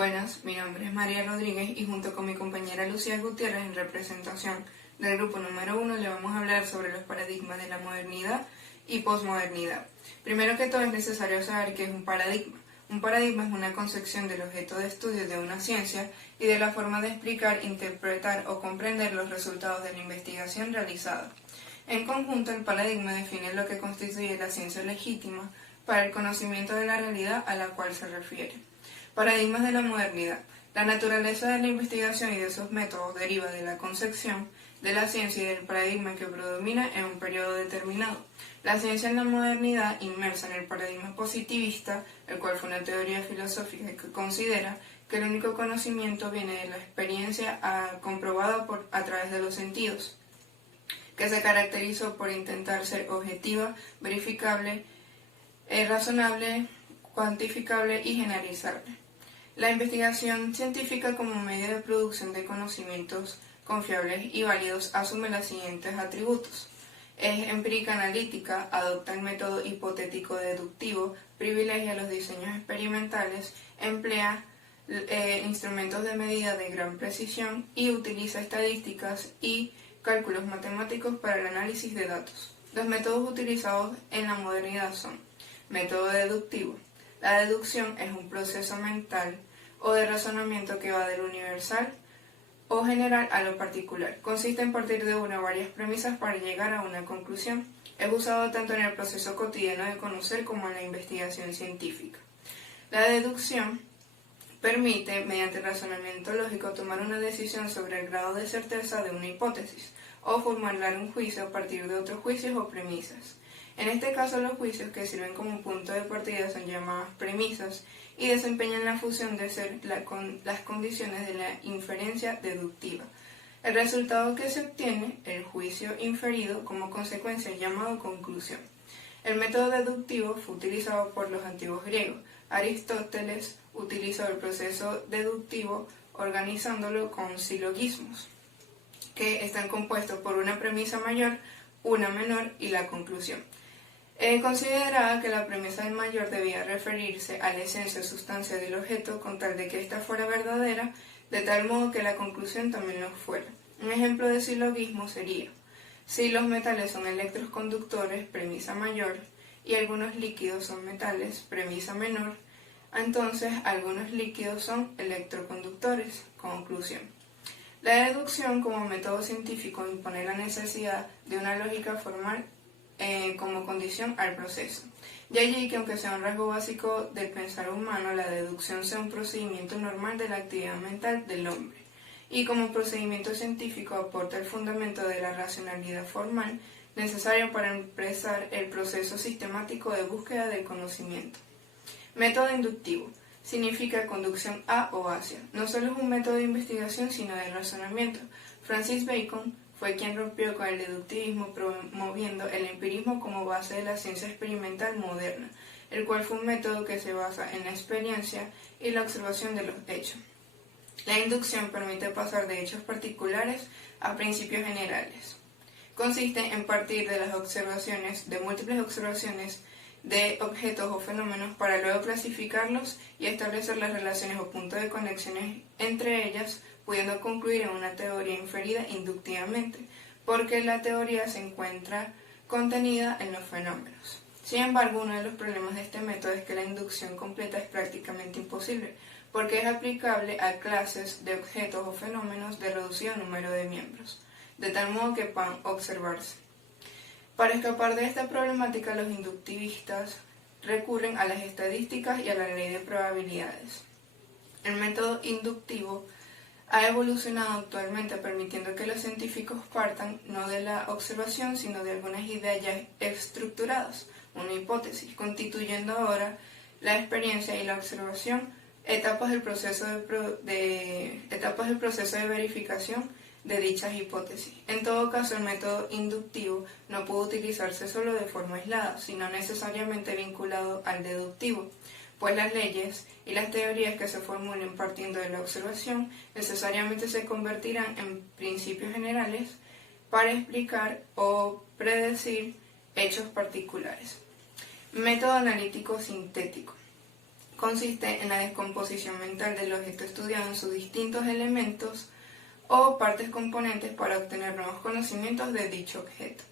Buenas, mi nombre es María Rodríguez y junto con mi compañera Lucía Gutiérrez en representación del grupo número 1 le vamos a hablar sobre los paradigmas de la modernidad y posmodernidad. Primero que todo es necesario saber qué es un paradigma. Un paradigma es una concepción del objeto de estudio de una ciencia y de la forma de explicar, interpretar o comprender los resultados de la investigación realizada. En conjunto, el paradigma define lo que constituye la ciencia legítima para el conocimiento de la realidad a la cual se refiere. Paradigmas de la modernidad. La naturaleza de la investigación y de sus métodos deriva de la concepción de la ciencia y del paradigma que predomina en un periodo determinado. La ciencia en la modernidad, inmersa en el paradigma positivista, el cual fue una teoría filosófica que considera que el único conocimiento viene de la experiencia comprobada a través de los sentidos, que se caracterizó por intentar ser objetiva, verificable, razonable, cuantificable y generalizable. La investigación científica como medio de producción de conocimientos confiables y válidos asume los siguientes atributos. Es empírica analítica, adopta el método hipotético deductivo, privilegia los diseños experimentales, emplea instrumentos de medida de gran precisión y utiliza estadísticas y cálculos matemáticos para el análisis de datos. Los métodos utilizados en la modernidad son: método deductivo. La deducción es un proceso mental o de razonamiento que va del universal o general a lo particular. Consiste en partir de una o varias premisas para llegar a una conclusión. Es usado tanto en el proceso cotidiano de conocer como en la investigación científica. La deducción permite, mediante el razonamiento lógico, tomar una decisión sobre el grado de certeza de una hipótesis o formular un juicio a partir de otros juicios o premisas. En este caso, los juicios que sirven como punto de partida son llamadas premisas y desempeñan la función de ser las condiciones de la inferencia deductiva. El resultado que se obtiene, el juicio inferido, como consecuencia es llamado conclusión. El método deductivo fue utilizado por los antiguos griegos. Aristóteles utilizó el proceso deductivo organizándolo con silogismos, que están compuestos por una premisa mayor, una menor y la conclusión. Consideraba que la premisa del mayor debía referirse a la esencia o sustancia del objeto con tal de que ésta fuera verdadera, de tal modo que la conclusión también lo fuera. Un ejemplo de silogismo sería: si los metales son electros conductores, premisa mayor, y algunos líquidos son metales, premisa menor, entonces algunos líquidos son electroconductores, conclusión. La deducción como método científico impone la necesidad de una lógica formal como condición al proceso. De allí que, aunque sea un rasgo básico del pensar humano, la deducción sea un procedimiento normal de la actividad mental del hombre, y como procedimiento científico aporta el fundamento de la racionalidad formal necesario para expresar el proceso sistemático de búsqueda del conocimiento. Método inductivo significa conducción a o hacia. No solo es un método de investigación, sino de razonamiento. Francis Bacon fue quien rompió con el deductivismo, promoviendo el empirismo como base de la ciencia experimental moderna, el cual fue un método que se basa en la experiencia y la observación de los hechos. La inducción permite pasar de hechos particulares a principios generales. Consiste en partir de las observaciones, de múltiples observaciones de objetos o fenómenos para luego clasificarlos y establecer las relaciones o puntos de conexiones entre ellas, pudiendo concluir en una teoría inferida inductivamente, porque la teoría se encuentra contenida en los fenómenos. Sin embargo, uno de los problemas de este método es que la inducción completa es prácticamente imposible, porque es aplicable a clases de objetos o fenómenos de reducido número de miembros, de tal modo que puedan observarse. Para escapar de esta problemática, los inductivistas recurren a las estadísticas y a la ley de probabilidades. El método inductivo ha evolucionado actualmente, permitiendo que los científicos partan no de la observación, sino de algunas ideas ya estructuradas, una hipótesis, constituyendo ahora la experiencia y la observación etapas del proceso de verificación de dichas hipótesis. En todo caso, el método inductivo no puede utilizarse solo de forma aislada, sino necesariamente vinculado al deductivo, pues las leyes y las teorías que se formulen partiendo de la observación necesariamente se convertirán en principios generales para explicar o predecir hechos particulares. Método analítico sintético. consiste en la descomposición mental del objeto estudiado en sus distintos elementos o partes componentes para obtener nuevos conocimientos de dicho objeto.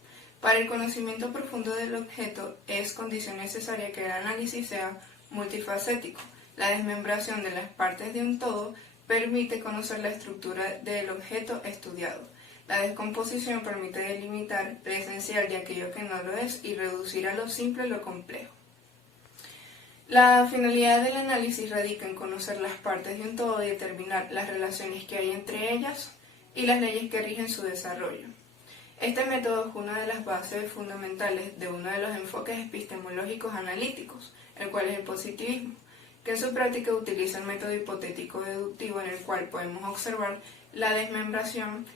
Para el conocimiento profundo del objeto es condición necesaria que el análisis sea multifacético. La desmembración de las partes de un todo permite conocer la estructura del objeto estudiado. La descomposición permite delimitar lo esencial de aquello que no lo es y reducir a lo simple lo complejo. La finalidad del análisis radica en conocer las partes de un todo y determinar las relaciones que hay entre ellas y las leyes que rigen su desarrollo. Este método es una de las bases fundamentales de uno de los enfoques epistemológicos analíticos, el cual es el positivismo, que en su práctica utiliza el método hipotético deductivo en el cual podemos observar la desmembración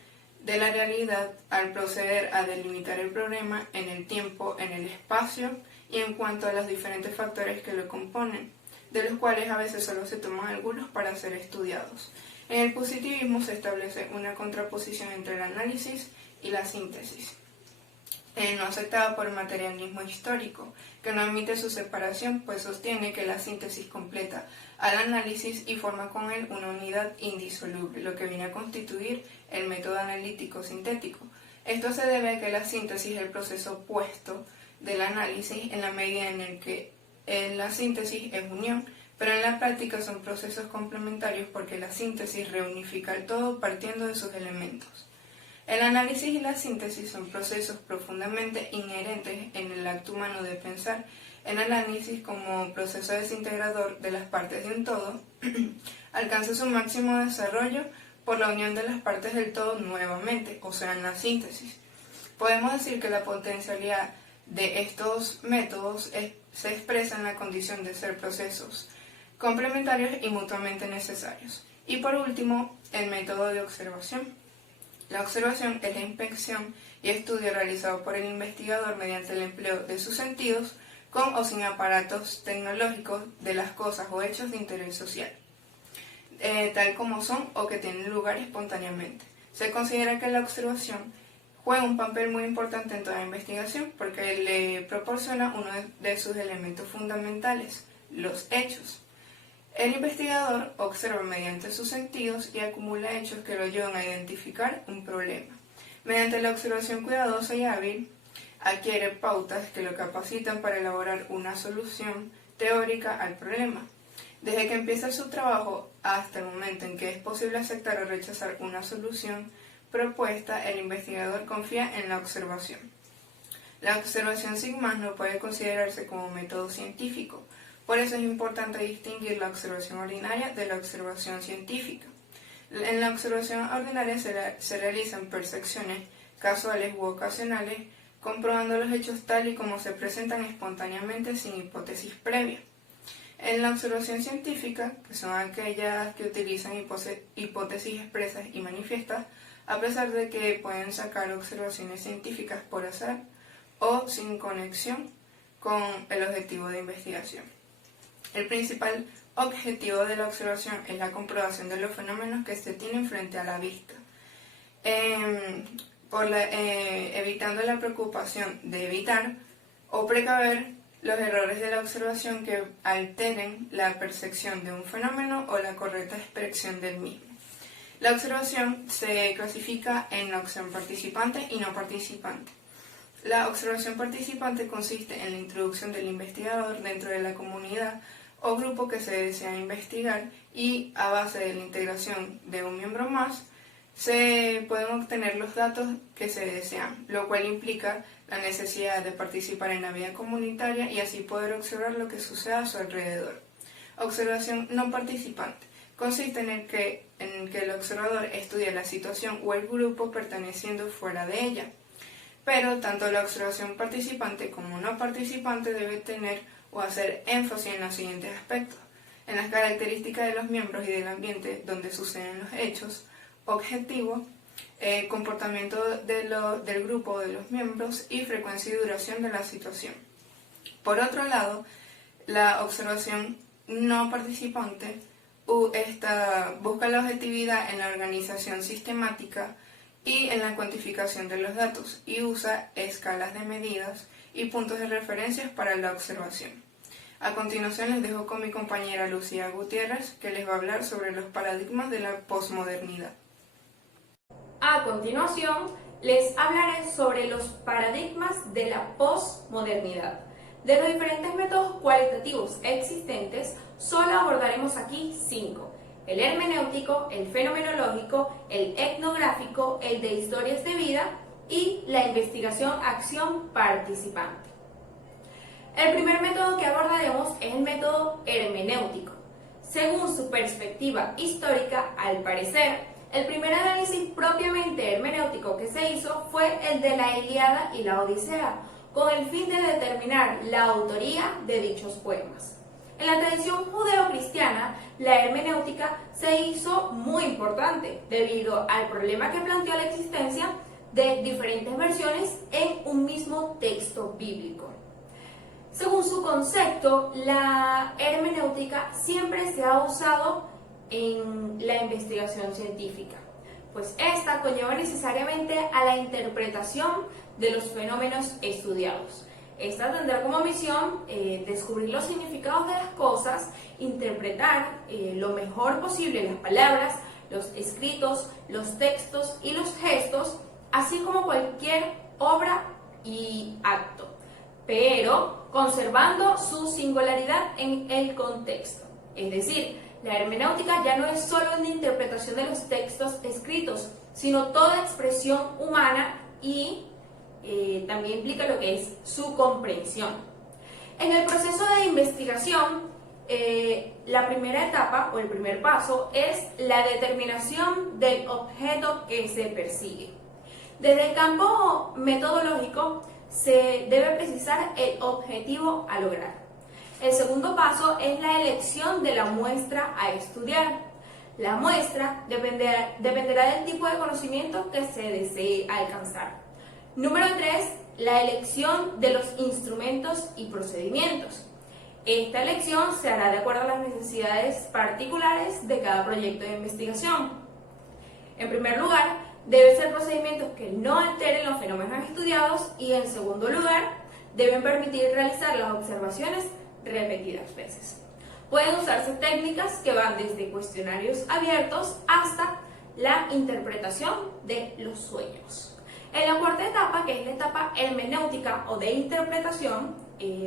de la realidad al proceder a delimitar el problema en el tiempo, en el espacio y en cuanto a los diferentes factores que lo componen, de los cuales a veces solo se toman algunos para ser estudiados. En el positivismo se establece una contraposición entre el análisis y la síntesis, no aceptada por el materialismo histórico, que no admite su separación, pues sostiene que la síntesis completa al análisis y forma con él una unidad indisoluble, lo que viene a constituir el método analítico sintético. Esto se debe a que la síntesis es el proceso opuesto del análisis en la medida en el que la síntesis es unión, pero en la práctica son procesos complementarios porque la síntesis reunifica el todo partiendo de sus elementos. El análisis y la síntesis son procesos profundamente inherentes en el acto humano de pensar. El análisis, como proceso desintegrador de las partes de un todo, alcanza su máximo desarrollo por la unión de las partes del todo nuevamente, o sea, en la síntesis. Podemos decir que la potencialidad de estos métodos se expresa en la condición de ser procesos complementarios y mutuamente necesarios. Y por último, el método de observación. La observación es la inspección y estudio realizado por el investigador mediante el empleo de sus sentidos, con o sin aparatos tecnológicos, de las cosas o hechos de interés social, tal como son o que tienen lugar espontáneamente. Se considera que la observación juega un papel muy importante en toda investigación porque le proporciona uno de sus elementos fundamentales, los hechos. El investigador observa mediante sus sentidos y acumula hechos que lo llevan a identificar un problema. Mediante la observación cuidadosa y hábil, adquiere pautas que lo capacitan para elaborar una solución teórica al problema. Desde que empieza su trabajo hasta el momento en que es posible aceptar o rechazar una solución propuesta, el investigador confía en la observación. La observación sin más no puede considerarse como método científico. Por eso es importante distinguir la observación ordinaria de la observación científica. En la observación ordinaria se realizan percepciones casuales u ocasionales, comprobando los hechos tal y como se presentan espontáneamente sin hipótesis previa. En la observación científica, que son aquellas que utilizan hipótesis expresas y manifiestas, a pesar de que pueden sacar observaciones científicas por azar o sin conexión con el objetivo de investigación. El principal objetivo de la observación es la comprobación de los fenómenos que se tienen frente a la vista, evitando la preocupación de evitar o precaver los errores de la observación que alteren la percepción de un fenómeno o la correcta expresión del mismo. La observación se clasifica en la opción participante y no participante. La observación participante consiste en la introducción del investigador dentro de la comunidad o grupo que se desea investigar y, a base de la integración de un miembro más, se pueden obtener los datos que se desean, lo cual implica la necesidad de participar en la vida comunitaria y así poder observar lo que sucede a su alrededor. Observación no participante consiste en que el observador estudia la situación o el grupo perteneciendo fuera de ella. Pero tanto la observación participante como no participante debe tener o hacer énfasis en los siguientes aspectos: en las características de los miembros y del ambiente donde suceden los hechos, objetivo, comportamiento del grupo de los miembros y frecuencia y duración de la situación. Por otro lado, la observación no participante busca la objetividad en la organización sistemática y en la cuantificación de los datos y usa escalas de medidas y puntos de referencia para la observación. A continuación les dejo con mi compañera Lucía Gutiérrez, que les va a hablar sobre los paradigmas de la posmodernidad. A continuación les hablaré sobre los paradigmas de la posmodernidad. De los diferentes métodos cualitativos existentes, solo abordaremos aquí 5. El hermenéutico, el fenomenológico, el etnográfico, el de historias de vida y la investigación-acción participante. El primer método que abordaremos es el método hermenéutico. Según su perspectiva histórica, al parecer, el primer análisis propiamente hermenéutico que se hizo fue el de la Ilíada y la Odisea, con el fin de determinar la autoría de dichos poemas. En la tradición judeo-cristiana, la hermenéutica se hizo muy importante debido al problema que planteó la existencia de diferentes versiones en un mismo texto bíblico. Según su concepto, la hermenéutica siempre se ha usado en la investigación científica, pues esta conlleva necesariamente a la interpretación de los fenómenos estudiados. Esta tendrá como misión descubrir los significados de las cosas, interpretar lo mejor posible las palabras, los escritos, los textos y los gestos, así como cualquier obra y acto, pero conservando su singularidad en el contexto. Es decir, la hermenéutica ya no es solo una interpretación de los textos escritos, sino toda expresión humana y también implica lo que es su comprensión. En el proceso de investigación, la primera etapa o el primer paso es la determinación del objeto que se persigue. Desde el campo metodológico se debe precisar el objetivo a lograr. El segundo paso es la elección de la muestra a estudiar. La muestra dependerá del tipo de conocimiento que se desee alcanzar. Número 3, la elección de los instrumentos y procedimientos. Esta elección se hará de acuerdo a las necesidades particulares de cada proyecto de investigación. En primer lugar, deben ser procedimientos que no alteren los fenómenos estudiados y, en segundo lugar, deben permitir realizar las observaciones repetidas veces. Pueden usarse técnicas que van desde cuestionarios abiertos hasta la interpretación de los sueños. En la cuarta etapa, que es la etapa hermenéutica o de interpretación,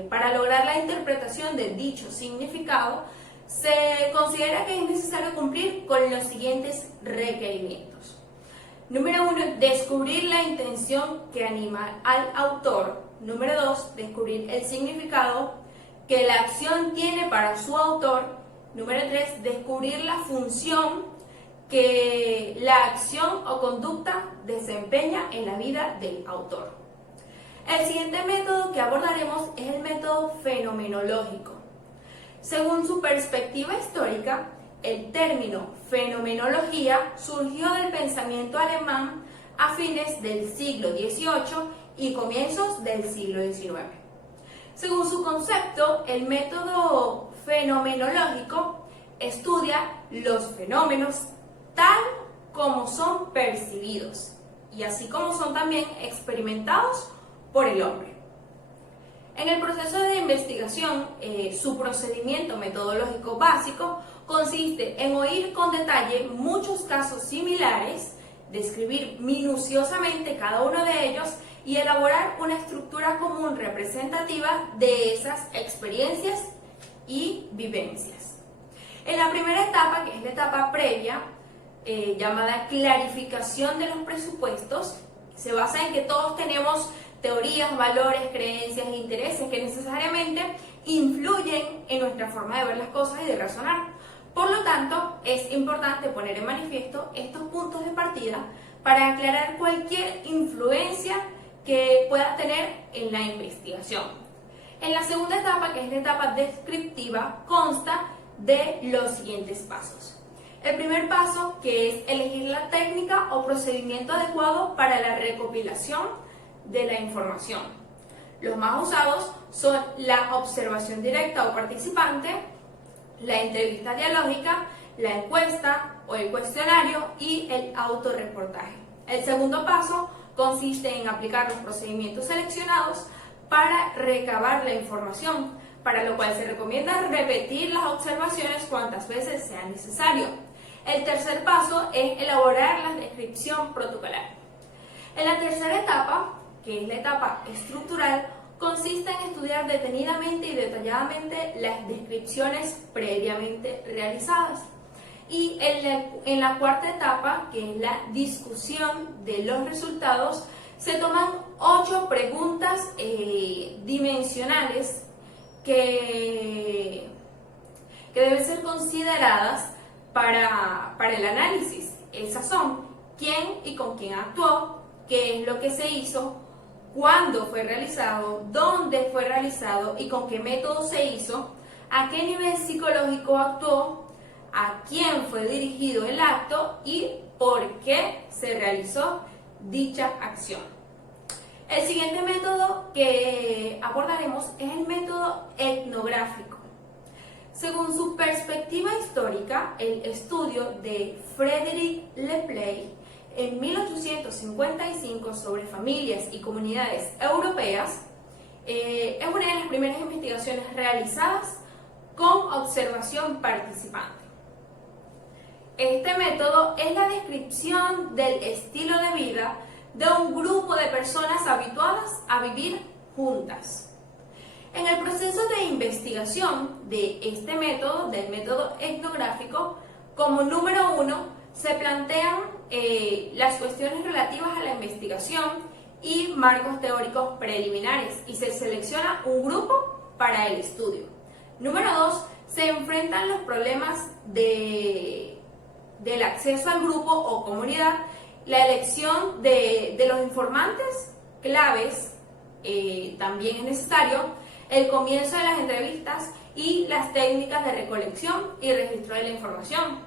para lograr la interpretación de dicho significado, se considera que es necesario cumplir con los siguientes requerimientos. Número 1, descubrir la intención que anima al autor. Número 2, descubrir el significado que la acción tiene para su autor. Número 3, descubrir la función que la acción o conducta desempeña en la vida del autor. El siguiente método que abordaremos es el método fenomenológico. Según su perspectiva histórica, el término fenomenología surgió del pensamiento alemán a fines del siglo XVIII y comienzos del siglo XIX. Según su concepto, el método fenomenológico estudia los fenómenos tal como son percibidos y así como son también experimentados por el hombre. En el proceso de investigación, su procedimiento metodológico básico consiste en oír con detalle muchos casos similares, describir minuciosamente cada uno de ellos y elaborar una estructura común representativa de esas experiencias y vivencias. En la primera etapa, que es la etapa previa, llamada clarificación de los presupuestos, se basa en que todos tenemos teorías, valores, creencias e intereses que necesariamente influyen en nuestra forma de ver las cosas y de razonar. Por lo tanto, es importante poner en manifiesto estos puntos de partida para aclarar cualquier influencia que pueda tener en la investigación. En la segunda etapa, que es la etapa descriptiva, consta de los siguientes pasos. El primer paso, que es elegir la técnica o procedimiento adecuado para la recopilación de la información. Los más usados son la observación directa o participante, la entrevista dialógica, la encuesta o el cuestionario y el autorreportaje. El segundo paso consiste en aplicar los procedimientos seleccionados para recabar la información, para lo cual se recomienda repetir las observaciones cuantas veces sea necesario. El tercer paso es elaborar la descripción protocolar. En la tercera etapa, que es la etapa estructural, consiste en estudiar detenidamente y detalladamente las descripciones previamente realizadas. Y en la cuarta etapa, que es la discusión de los resultados, se toman 8 preguntas dimensionales que deben ser consideradas para el análisis. Esas son: quién y con quién actuó, qué es lo que se hizo, cuándo fue realizado, dónde fue realizado y con qué método se hizo, a qué nivel psicológico actuó, a quién fue dirigido el acto y por qué se realizó dicha acción. El siguiente método que abordaremos es el método etnográfico. Según su perspectiva histórica, el estudio de Frédéric Lepley en 1855 sobre familias y comunidades europeas es una de las primeras investigaciones realizadas con observación participante. Este método es la descripción del estilo de vida de un grupo de personas habituadas a vivir juntas. En el proceso de investigación de este método, del método etnográfico, como número 1, se plantean las cuestiones relativas a la investigación y marcos teóricos preliminares y se selecciona un grupo para el estudio. Número 2, se enfrentan los problemas del acceso al grupo o comunidad, la elección de los informantes claves también es necesario, el comienzo de las entrevistas y las técnicas de recolección y registro de la información.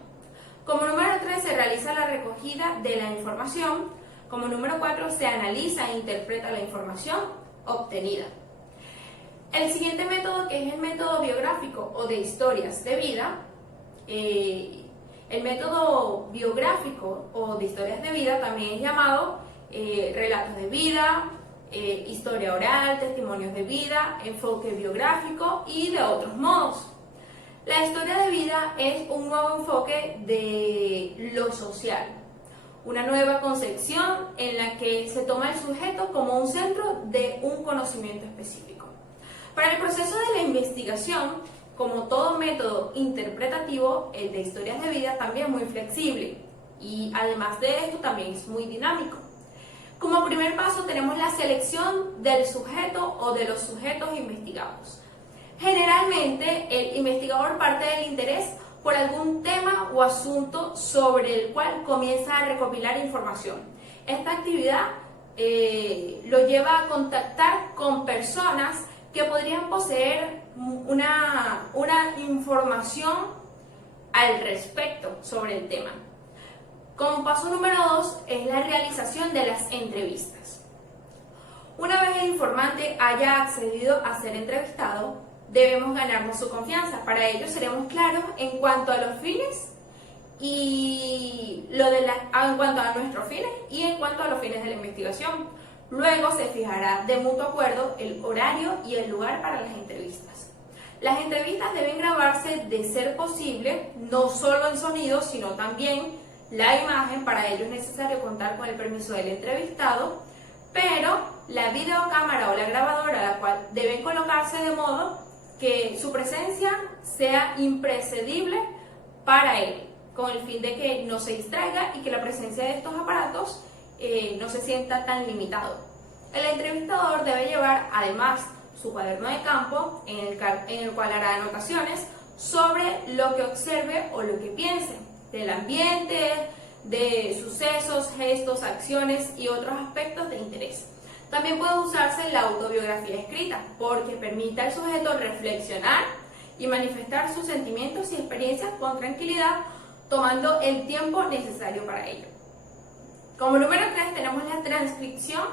Como número 3 se realiza la recogida de la información. Como número 4 se analiza e interpreta la información obtenida. El siguiente método, que es el método biográfico o de historias de vida, el método biográfico o de historias de vida también es llamado relatos de vida, historia oral, testimonios de vida, enfoque biográfico y de otros modos. La historia de vida es un nuevo enfoque de lo social, una nueva concepción en la que se toma el sujeto como un centro de un conocimiento específico. Para el proceso de la investigación, como todo método interpretativo, el de historias de vida también es muy flexible y además de esto también es muy dinámico. Como primer paso tenemos la selección del sujeto o de los sujetos investigados. Generalmente el investigador parte del interés por algún tema o asunto sobre el cual comienza a recopilar información. Esta actividad lo lleva a contactar con personas que podrían poseer una información al respecto sobre el tema. Como paso número 2 es la realización de las entrevistas. Una vez el informante haya accedido a ser entrevistado, debemos ganarnos su confianza. Para ello seremos claros en cuanto a los fines en cuanto a nuestros fines y en cuanto a los fines de la investigación. Luego se fijará de mutuo acuerdo el horario y el lugar para las entrevistas. Las entrevistas deben grabarse de ser posible, no solo en sonido, sino también la imagen. Para ello es necesario contar con el permiso del entrevistado, pero la videocámara o la grabadora, la cual deben colocarse de modo que su presencia sea imprescindible para él, con el fin de que no se distraiga y que la presencia de estos aparatos no se sienta tan limitado. El entrevistador debe llevar además su cuaderno de campo en el cual hará anotaciones sobre lo que observe o lo que piense del ambiente, de sucesos, gestos, acciones y otros aspectos de interés. También puede usarse la autobiografía escrita porque permite al sujeto reflexionar y manifestar sus sentimientos y experiencias con tranquilidad, tomando el tiempo necesario para ello. Como número 3 tenemos la transcripción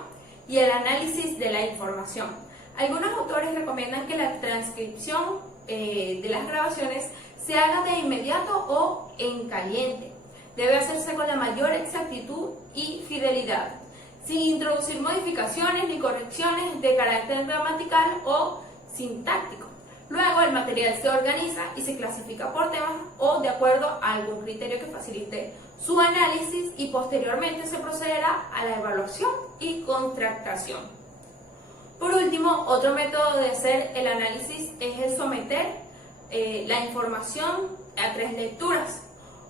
y el análisis de la información. Algunos autores recomiendan que la transcripción de las grabaciones se haga de inmediato o en caliente. Debe hacerse con la mayor exactitud y fidelidad, sin introducir modificaciones ni correcciones de carácter gramatical o sintáctico. Luego el material se organiza y se clasifica por temas o de acuerdo a algún criterio que facilite su análisis y posteriormente se procederá a la evaluación y contrastación. Por último, otro método de hacer el análisis es el someter la información a 3 lecturas,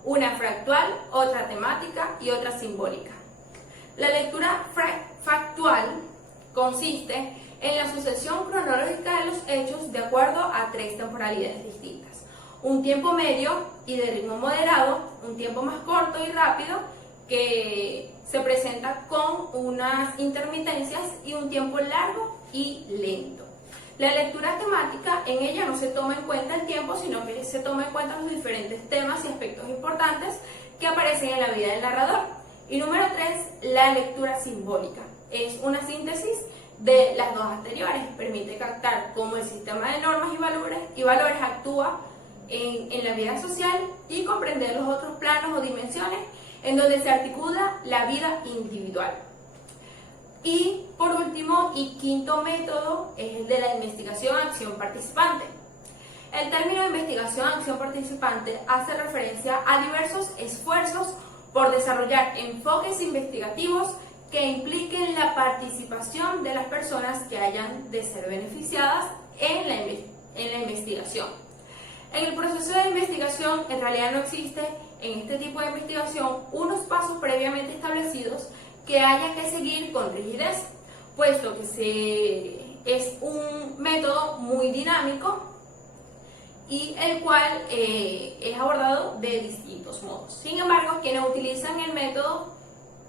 una factual, otra temática y otra simbólica. La lectura factual consiste en la sucesión cronológica de los hechos de acuerdo a 3 temporalidades distintas. Un tiempo medio y de ritmo moderado, un tiempo más corto y rápido que se presenta con unas intermitencias y un tiempo largo y lento. La lectura temática, en ella no se toma en cuenta el tiempo, sino que se toma en cuenta los diferentes temas y aspectos importantes que aparecen en la vida del narrador. Y número 3, la lectura simbólica. Es una síntesis de las dos anteriores, permite captar cómo el sistema de normas y valores actúa en la vida social y comprender los otros planos o dimensiones en donde se articula la vida individual. Y por último y quinto método es el de la investigación-acción participante. El término investigación-acción participante hace referencia a diversos esfuerzos por desarrollar enfoques investigativos que impliquen la participación de las personas que hayan de ser beneficiadas en la investigación. En el proceso de investigación, en realidad no existe en este tipo de investigación unos pasos previamente establecidos que haya que seguir con rigidez, puesto que es un método muy dinámico y el cual es abordado de distintos modos. Sin embargo, quienes utilizan el método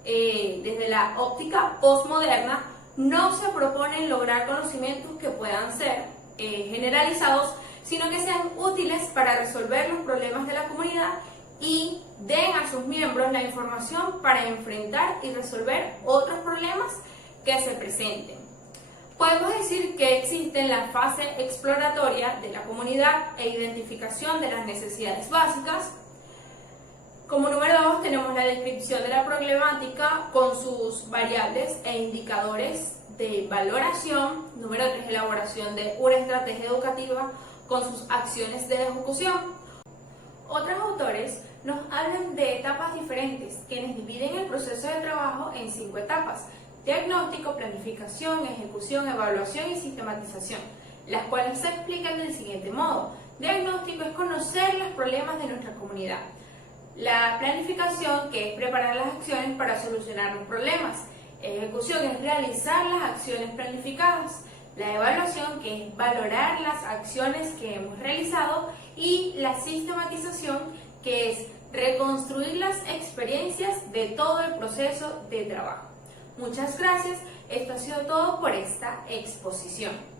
desde la óptica postmoderna no se proponen lograr conocimientos que puedan ser generalizados, sino que sean útiles para resolver los problemas de la comunidad y den a sus miembros la información para enfrentar y resolver otros problemas que se presenten. Podemos decir que existe la fase exploratoria de la comunidad e identificación de las necesidades básicas. Como número 2 tenemos la descripción de la problemática con sus variables e indicadores de valoración. Número 3, elaboración de una estrategia educativa con sus acciones de ejecución. Otros autores nos hablan de etapas diferentes, quienes dividen el proceso de trabajo en 5 etapas: diagnóstico, planificación, ejecución, evaluación y sistematización, las cuales se explican del siguiente modo. Diagnóstico es conocer los problemas de nuestra comunidad. La planificación, que es preparar las acciones para solucionar los problemas. Ejecución es realizar las acciones planificadas. La evaluación, que es valorar las acciones que hemos realizado. Y la sistematización, que es reconstruir las experiencias de todo el proceso de trabajo. Muchas gracias. Esto ha sido todo por esta exposición.